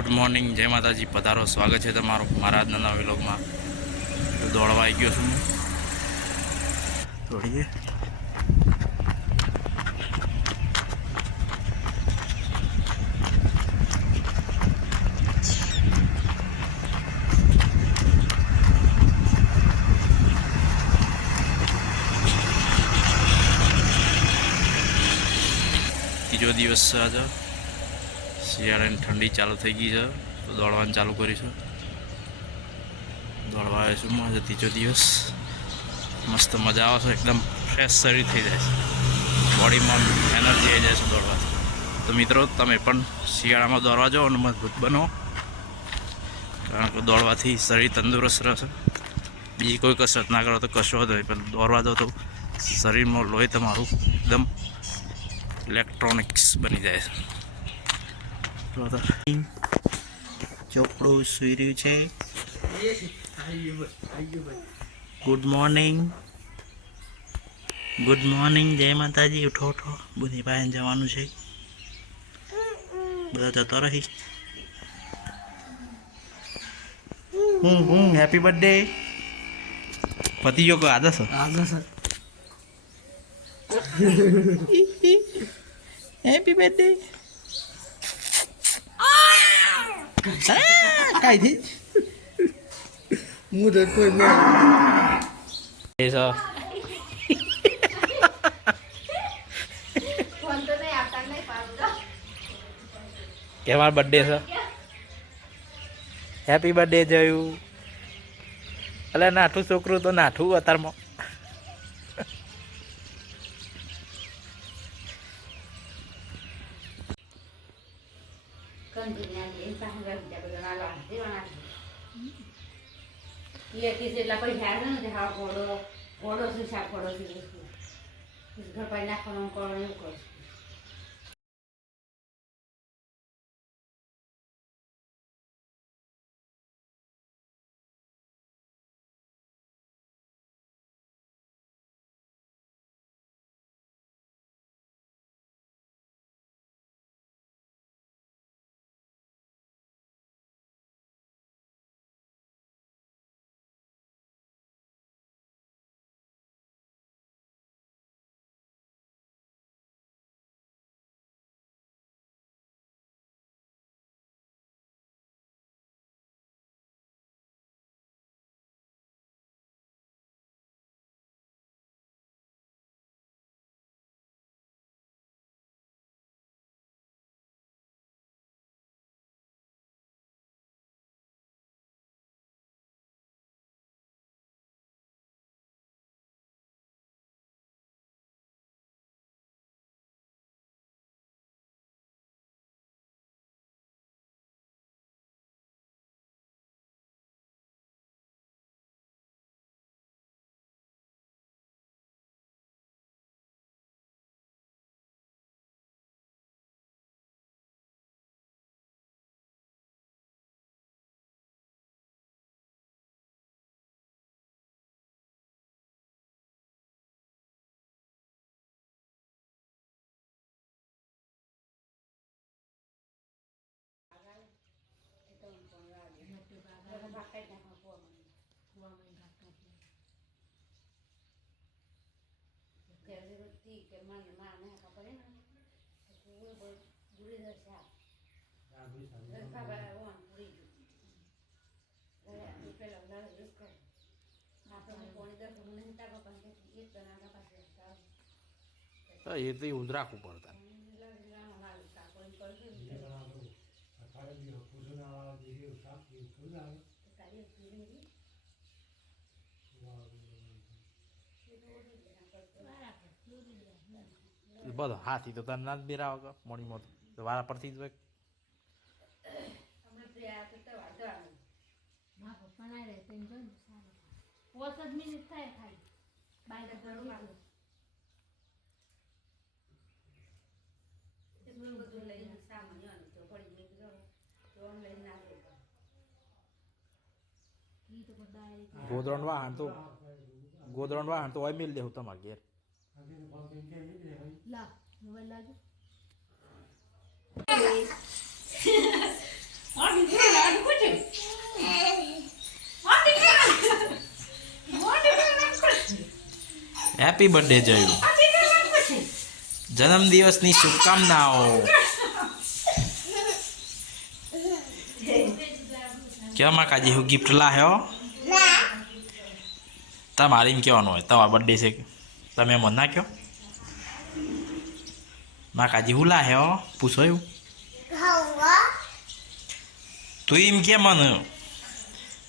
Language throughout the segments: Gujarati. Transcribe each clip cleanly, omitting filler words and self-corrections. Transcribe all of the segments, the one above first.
ગુડ મોર્નિંગ, જય માતાજી, પધારો. સ્વાગત છે તમારું મારા આજના નવા વ્લોગમાં. તો દોડવા આવી ગયો છું હું. દોડીએ. ત્રીજો દિવસ છે આજે. શિયાળાની ઠંડી ચાલુ થઈ ગઈ છે તો દોડવાનું ચાલુ કરીશું. દોડવા આવીશું હું આજે ત્રીજો દિવસ. મસ્ત મજા આવે છે, એકદમ ફ્રેશ શરીર થઈ જાય છે, બોડીમાં એનર્જી આવી જાય છે દોડવાથી. તો મિત્રો, તમે પણ શિયાળામાં દોડવા જાઓ અને મજબૂત બનો, કારણ કે દોડવાથી શરીર તંદુરસ્ત રહેશે. બીજી કોઈ કસરત ના કરો તો કશો જ નહીં, પણ દોડવા જાઓ તો શરીરમાં લોહી તમારું એકદમ ઇલેક્ટ્રોનિક્સ બની જાય છે. ચોપડું સુઈ રહ્યું છે. ગુડ મોર્નિંગ, ગુડ મોર્નિંગ, જય માતાજી. ઉઠો ઉઠો, બુધી પાસે જવાનું છે. બધા જતો રહી. Happy birthday. પતિ ગયો કોઈ આદર્શ હેપી બર્થડે. કાંઈ હું તો કોઈ કે મારો બર્થડે છે. હેપી બર્થડે જયું. એટલે નાઠું છોકરું તો નાઠું અત્યારમાં. એ તો એવું જ રાખવું પડતા. બધો હાથી તો તને ના જ બેરાવ મોડીમાં તો વારા પરથી જ હોય. ગોદરણ વાહન તો હોય મિલ દેવું તમારે ઘેર. હેપી બર્થડે જયું. જન્મદિવસની શુભકામનાઓ. કેવા માં કાજી હું ગિફ્ટ લાવ્યો? તમારે એમ કહેવાનું હોય તમારો બર્થડે છે તમે મન ના કહો. માં કાજી હું લાવ્યો પૂછો એવું. તું એમ કે મને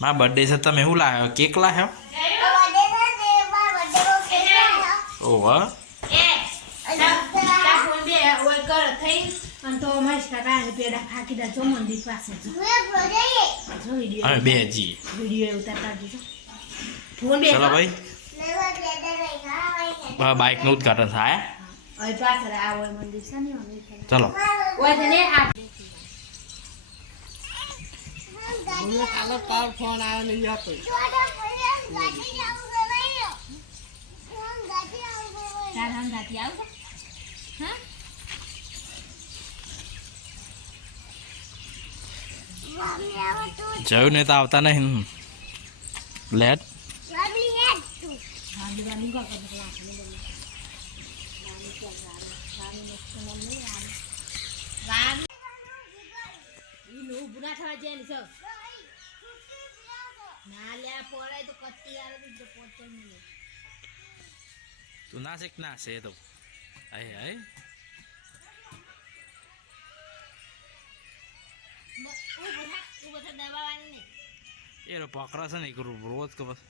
મારા બર્થડે છે તમે શું લાવ્યો? કેક લાવ્યો? ઓહો હવે બે જી ચલો ભાઈ બાઇકનું ઉદઘાટન થાય. ચલો ફોન આવે જયું ને તો આવતા નહીં લેટ. તું ના શીખ ના છે તો આય આય એ પકડા છે ને એક રોજ કે બસ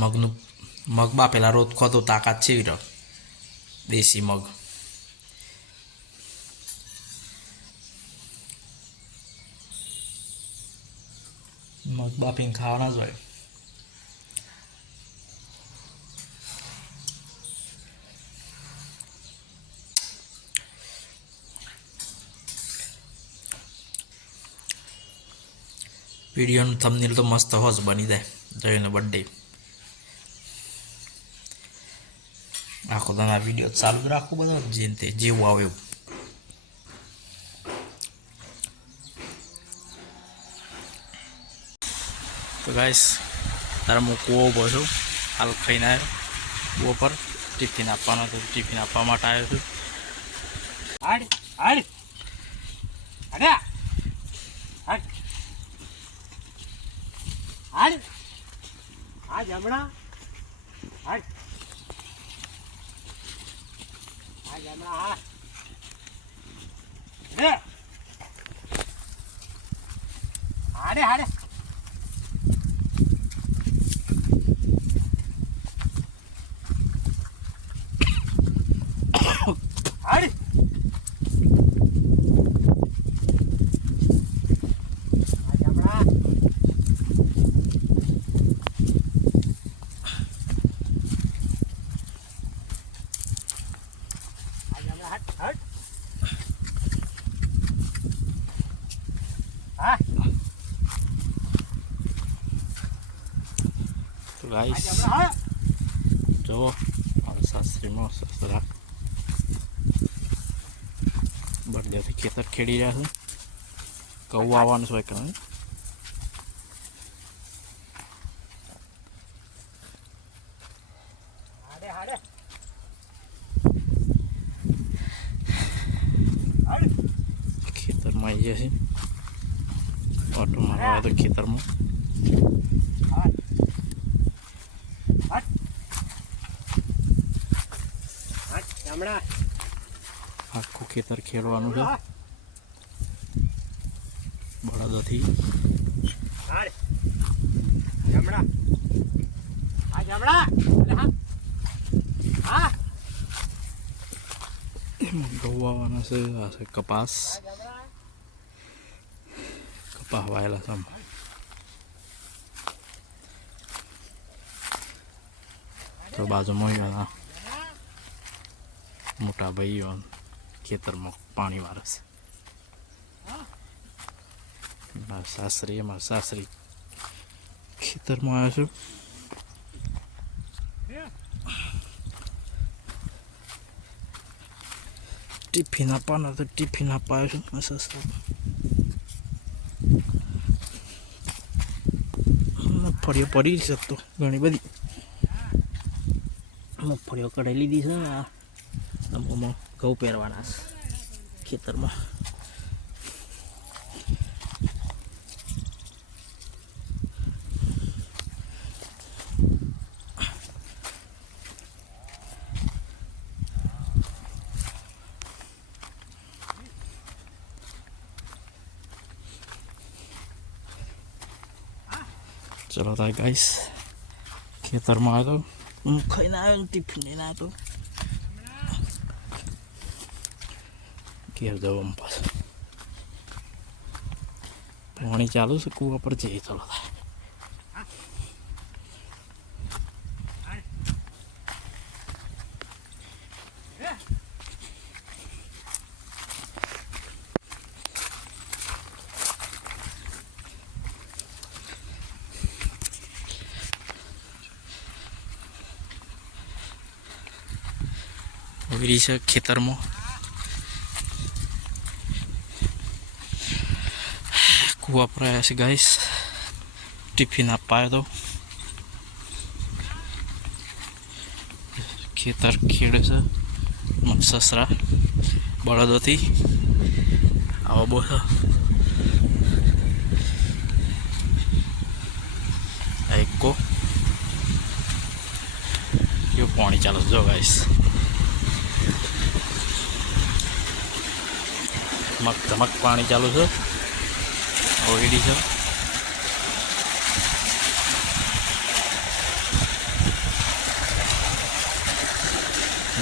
મગનું મગ બાપેલા રોજ ખોતો તાકાત છે વીર દેશી મગ. મગ બાપીને ખાવાના જ હોય. વિડીયોનું થંબનેલ તો મસ્ત હોશ બની જાય જયુનો બર્થડે. આખો તમે વિડીયો ચાલુ જ રાખવું બધો જેમ તે જેવું આવે એવું. તો ગાઈસ તારે હું કૂવો ઉભો છું હાલ ખાઈને આવ્યો કૂવો પર ટિફિન આપવાનો હતો ટિફિન આપવા માટે આવ્યો છું. તો ગાઈસ જો મારા સાસરીમાં સસરા બળદેવથી ખેતર ખેડી રહ્યા છે. ઘઉં આવવાનું હોય કારણ ખેતરમાં આવી જશે ઓટો મારવા આવે તો ખેતરમાં આખું ખેતર ખેડવાનું છે બળદોથી. ઘઉં આવવાના છે આ છે કપાસ વાયેલા છે. તો બાજુમાં મોટા ભાઈઓ ખેતરમાં પાણી વારે છે. મારા સાસરી ખેતરમાં આવ્યો છું. ટિફિન આપવાના તો ટિફિન આપવા આવ્યો છું મારા સાસરી. મગફળીઓ પડી છે તો ઘણી બધી મગફળીઓ કઢાઈ લીધી છે. આમાં ઘઉં પહેરવાના છે ખેતરમાં. ચલો તાર ગાઈસ ખેતરમાં આવ્યો તો હું ખાઈને આવ્યો ને ટિફિન લઈને આવ્યો તો ઘેર જવા પાછું પાણી ચાલુ છે કૂવા પર જઈએ. ચલો આવી છે ખેતરમાં. કૂવા પર આવ્યા છે ગાઈસ. ટિફિન આપવા આવ્યો તો ખેતર ખેડે છે સસરા બળદોથી. આવો બોલો એકો કેવું પાણી ચાલુ જો ગાઈસ. ધમક પાણી ચાલુ છે. ઓઈડી છે.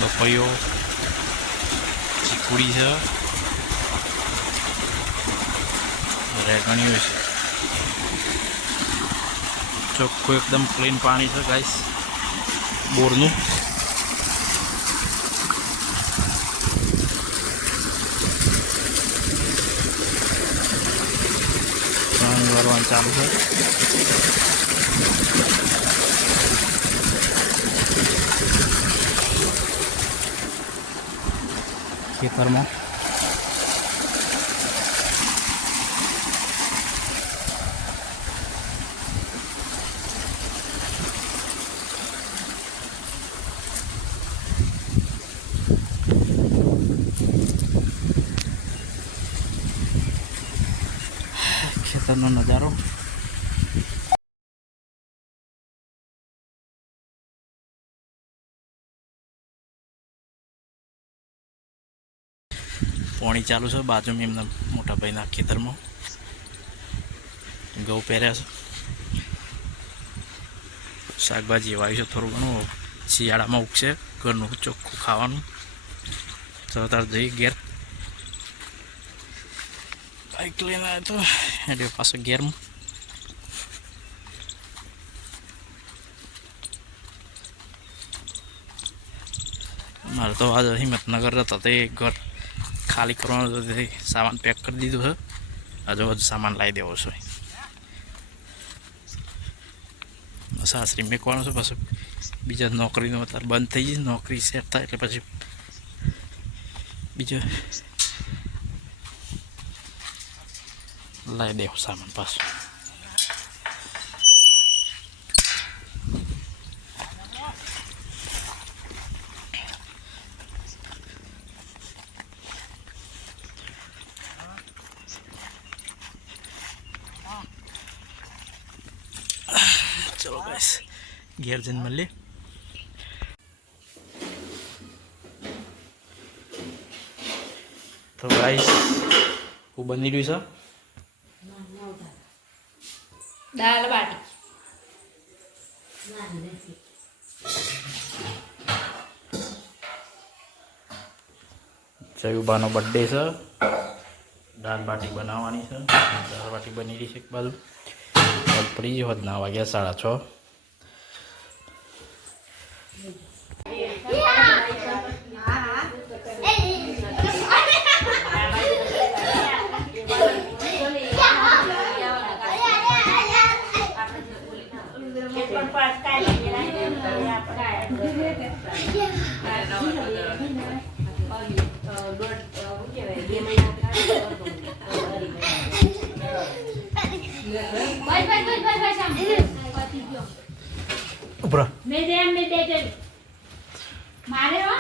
બપૈયો ચીકુડી છે. રેગણીઓ છે. ચોખ્ખું એકદમ ક્લીન પાણી છે ગાઈસ બોરનું. ભરવાનું ચાલુ છે. ખેતરમાં ખેતરનો નજારો. પાણી ચાલુ છે બાજુમાં એમના મોટા ભાઈના ખેતરમાં. ઘઉં પહેર્યા છે. શાકભાજી વાવ્યું છે થોડું ઘણું. શિયાળામાં ઉગશે ઘરનું ચોખ્ખું ખાવાનું. તો તાર જઈ ઘેર બાઈક લઈને આવ્યો તો એટલે પાછો ઘેરમાં. મારે તો આજ હિંમતનગર હતા તે ઘર ખાલી કરવાનું હતું. સામાન પેક કરી દીધું છે. હજુ સામાન લાવી દેવો છે. સાસરી મેકવાનું છે. પછી બીજા નોકરીનો અત્યારે બંધ થઈ જશે. નોકરી સેટ થાય એટલે પછી બીજો લાવી દેવો સામાન પાછો. ચલો ગાઈસ ઘેર જઈને મળીએ. તો ગાઈસ હું બની રહ્યું છે દાળ બાટી. જયુબાનો બર્થડે છે. દાળ બાટી બનાવવાની છે. દાળ બાટી બની રહી છે એક બાજુ. પડી હોત ના વાગ્યા 6:30. ઉપરા મારે હો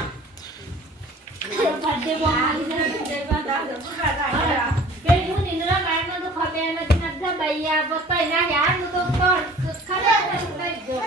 બર્થડે બોમ કે હું નિંદ્રા કારણો તો ખબર નથી નતા ભૈયા બતાઈ ના યાર હું તો ખબર કઈ જો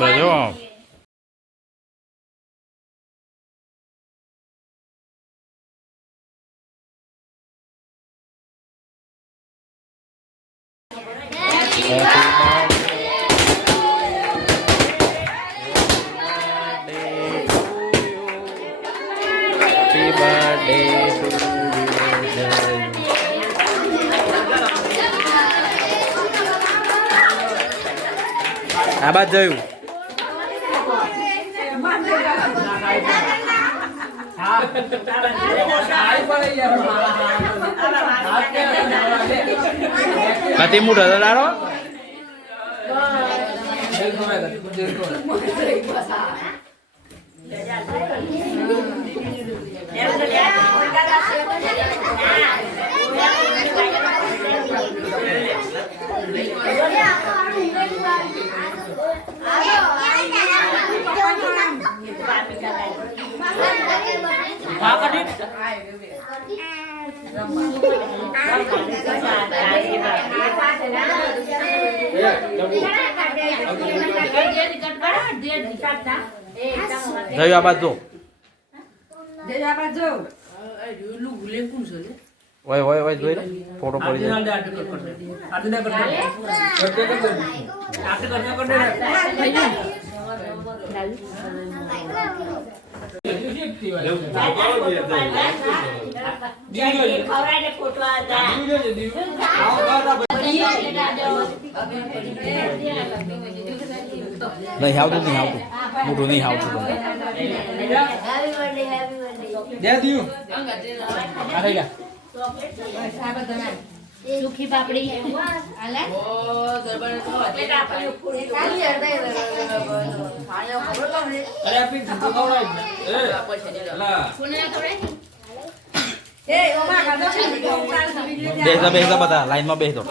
બજો આ બાદ જોયું કતી મૂઠ હતો તારો જયું આ બાદ જો ઓય ઓય ઓય જોઈ લે ફોટો પડી નહીં આવતું નહીં આવતું મોટું નહીં આવતું સુખી પાપડી આલે બેસા બેસા બધા લાઈનમાં બેસતો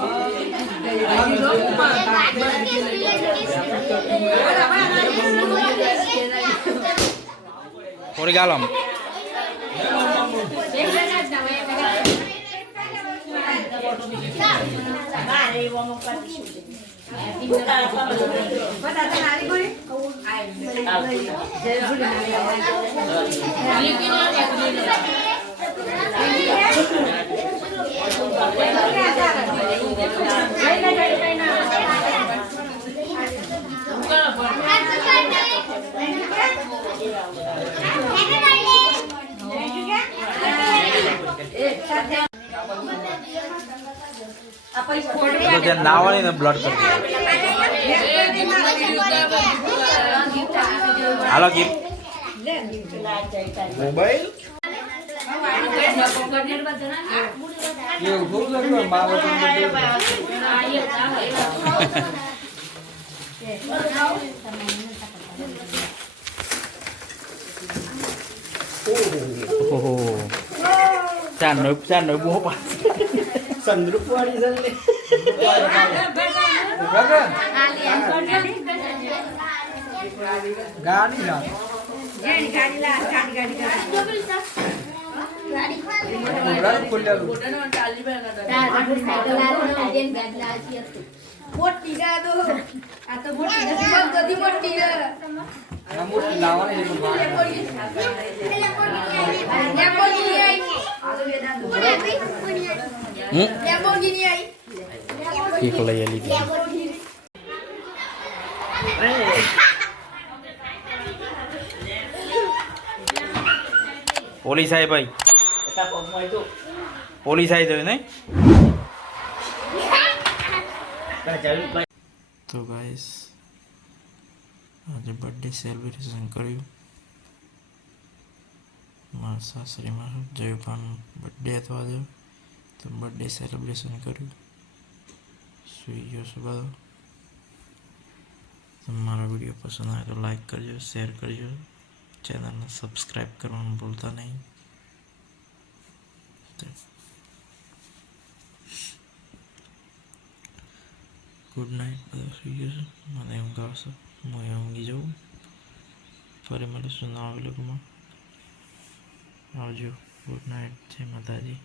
થોડી ગાલમ નાવાની ને બ્લડ કરી હાલો ગીત મોબાઈલ ચાર નો બહુ સંદ્રુપ વાળી જલ્દી ગાડી લા Iko lagi lagi. પોલીસ આવી ભાઈ પોલીસ આવી જોયું નહીં તો ગાઈસ આજે બર્થડે સેલિબ્રેશન કર્યું મારા સાસરીમાં જયુભાઈનો બર્થડે હતો આજે તો બર્થડે સેલિબ્રેશન કર્યું સુઈ ગયો છું બધો મારો વિડીયો પસંદ આવે તો લાઈક કરજો શેર કરજો ચેનલને સબસ્ક્રાઈબ કરવાનું ભૂલતા નહીં ગુડ નાઇટ બધા સુઈ ગયો છે મને ઊંઘ આવશે હું ઊંઘી જાઉં ફરી મળીશું નવા વિડીયોમાં આવજો ગુડ નાઇટ જય માતાજી